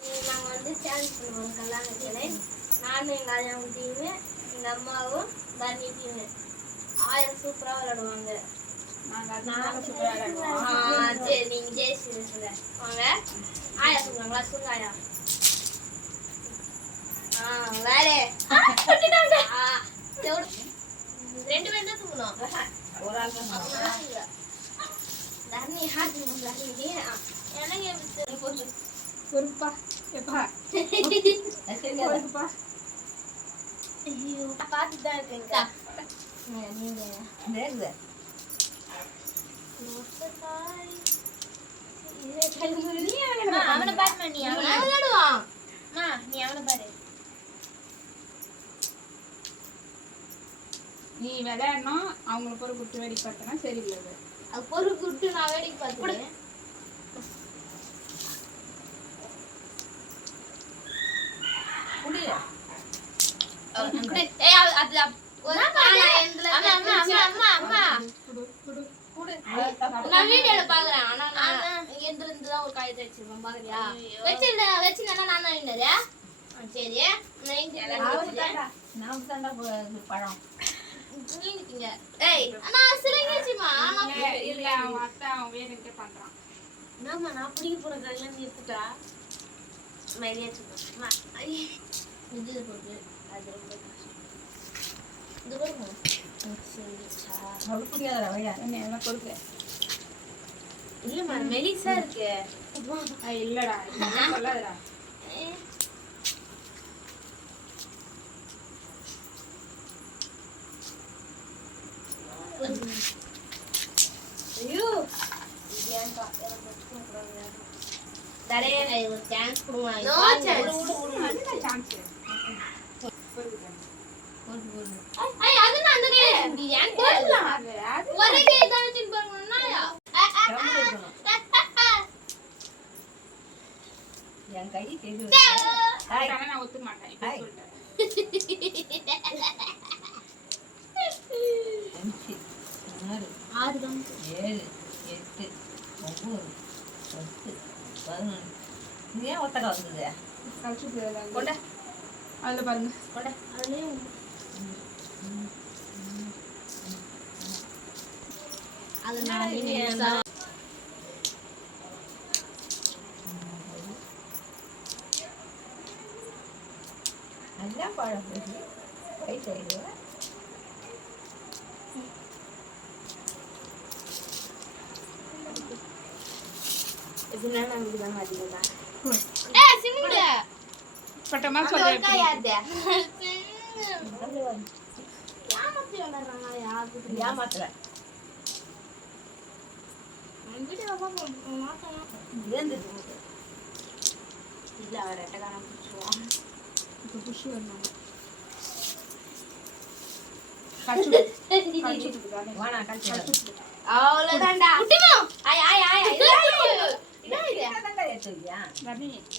நாங்கள் வந்து சேலஞ்ச் பண்ணுவோம் கல்யாணத்திலே. நானும் எங்கள் ஆயா டீமு, எங்கள் அம்மாவும் தண்ணி டீமு. ஆயா சூப்பராக விளையாடுவாங்க. சரி நீங்கள் ஜெயிச்சு சொல்ல வாங்க. ஆயா சொல்லுவாங்களா? சொல்லுங்க ஆயா. வேறு 2 பேர் தான் தூங்கணும். ஒரு ஆள் தண்ணி எனக்கு பொறுப்பா எப்பா பொறுப்பா. ஐயோ பார்த்துட்டு தான் இருக்கேங்க. நீங்க அவனை பாருமா. நீ அவனை விளையாடுவான். நீ அவனை பாரு. நீ விளையாடணும். அவங்கள பொறு குட்டு வேடிக்கை பார்த்தனா சரியில்லை. அது பொறு குட்டு நான் வேடிக்கை பார்த்துக்கிறேன். நான் வீடியோல பாக்குறேன். ஆனா நான் எந்த இருந்துதான் ஒரு காய் வச்சிருப்பேன் பாக்குறியா? வச்சிருந்தா நான் தான் வின்னரு. சரி பழம் நான் பிடிக்க போற கையில நிறுத்துட்டா இது போட்டு அது ரொம்ப கஷ்டம். இது கொடுக்க இல்லம்மா மெலிசா இருக்கு. இல்லடா சொல்லாதடா. ஐயோ ஏன்டா தரேனே ஒரு சான்ஸ் கொடுங்க. No chance. சான்ஸ் ஐ அது நான் அந்த கே நீ ஏன் போடலாம். ஒரே கே தான் வச்சின் பண்ணனும்னா என் கை தெரியும். ஹாய் நான் ஒத்துக்க மாட்டேன் இப்ப சொல்றேன். 6 7 8 9 10 11 நீ ஏன் ஒத்தக்க வந்தது? கழிச்சு கொண்ட அதுல பாருங்க. கொண்ட அதுலயே அது நான் நல்லா பழம் கை சைடு இதுனா நமக்கு தான் அதிகமா. சிமுல பட்டமா சொல்றேன். ஒரு காய் யாதே யாமத்தி வளறாங்க. யாமத்துல வீடியோ பாப்பா மாட்டேன். ஏந்து இல்ல அவர் எட்டகாரம் புடிச்சுவான். இப்ப புஷ் வரணும். கழிச்சு வாடா கழிச்சு அவ்வளவுதான்டா. குட்டிமா ஆய் ஆய் ஆய்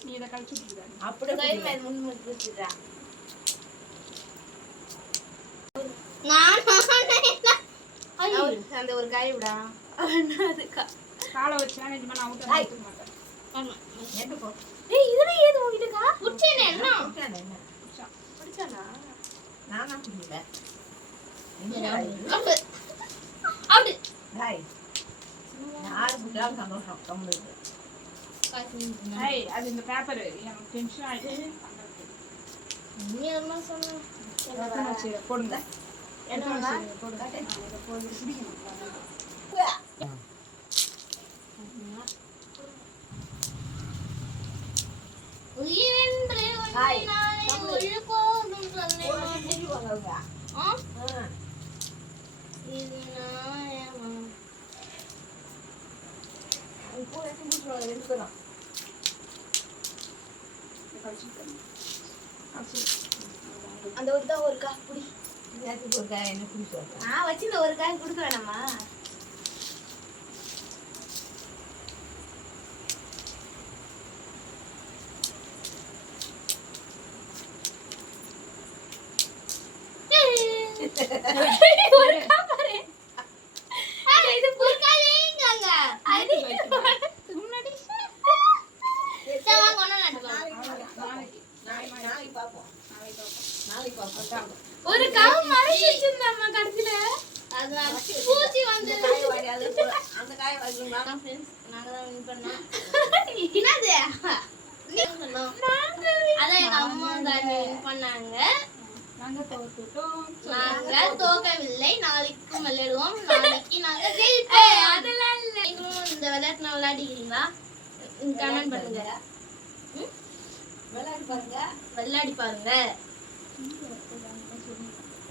நீ இத கழிச்சு விட்டுடா. அப்படி கை மேல முன்ன குச்சிடா. நான் ஐயோ அந்த ஒரு காய் விடா. அது காலை வச்சா நிஜமா நான் அவுட் ஆக மாட்டேன். ஆமா எங்க போ. ஏய் இதுல ஏது உங்கிட்டக்கா? புடிச்சேனே என்ன? புடிச்சானா? நானா புடிச்சல. அவுட். ஹாய். யாரு புடிச்சாலும் சந்தோஷம் கம்முது. ஏய் அது இந்த பேப்பர் எனக்கு டென்ஷன் ஆயிடுச்சு. நீ என்ன சொன்ன? என்ன செய்ய போடுங்க. என்ன போடுங்க. போடுங்க. பிடிக்கணும். உயிரென்று உன்னை நானே ஒழிப்போதும் சொன்னேன். இது நியாயமா? அந்த ஒரு தான் ஒரு காய் புடி. ஒரு காய் என்ன குடிச்சு நான் வச்சிருந்த ஒரு காய் கொடுக்க வேணாமா? ஒரு காய் பாரு. இது புல்காலேங்கங்க. அது முன்னாடி. சவா கொன நட்டுவா. நாளைக்கு பார்ப்போம். நாளைக்கு பார்ப்போம். ஒரு கவ மறைச்சு வச்சிருந்தாம்மா கடைசில. அதனால பூச்சி வந்து அந்த காய் வாடி அது போல. அந்த காய் வாங்குமா? ஃப்ரெண்ட்ஸ் நாங்க தான் வின் பண்ணோம். என்னது? நீங்க பண்ணோம். அதான் எங்க அம்மா தான் வின் பண்ணாங்க. நாங்க தோத்துட்டோம். நாங்க தோக்கவில்லை. நாளைக்கு விளையாடுவோம். நாளைக்கு நாங்க ஜெயிப்போம். அதெல்லாம் இல்ல. நீங்களும் இந்த விளையாட்டு விளையாடிக்கிறீங்களா? கமெண்ட் பண்ணுங்க. விளையாடி பாருங்க. விளையாடி பாருங்க.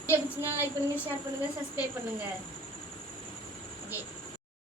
வீடியோ பிடிச்சிருந்தா லைக் பண்ணுங்க, ஷேர் பண்ணுங்க, சப்ஸ்கிரைப் பண்ணுங்க. ஓகே.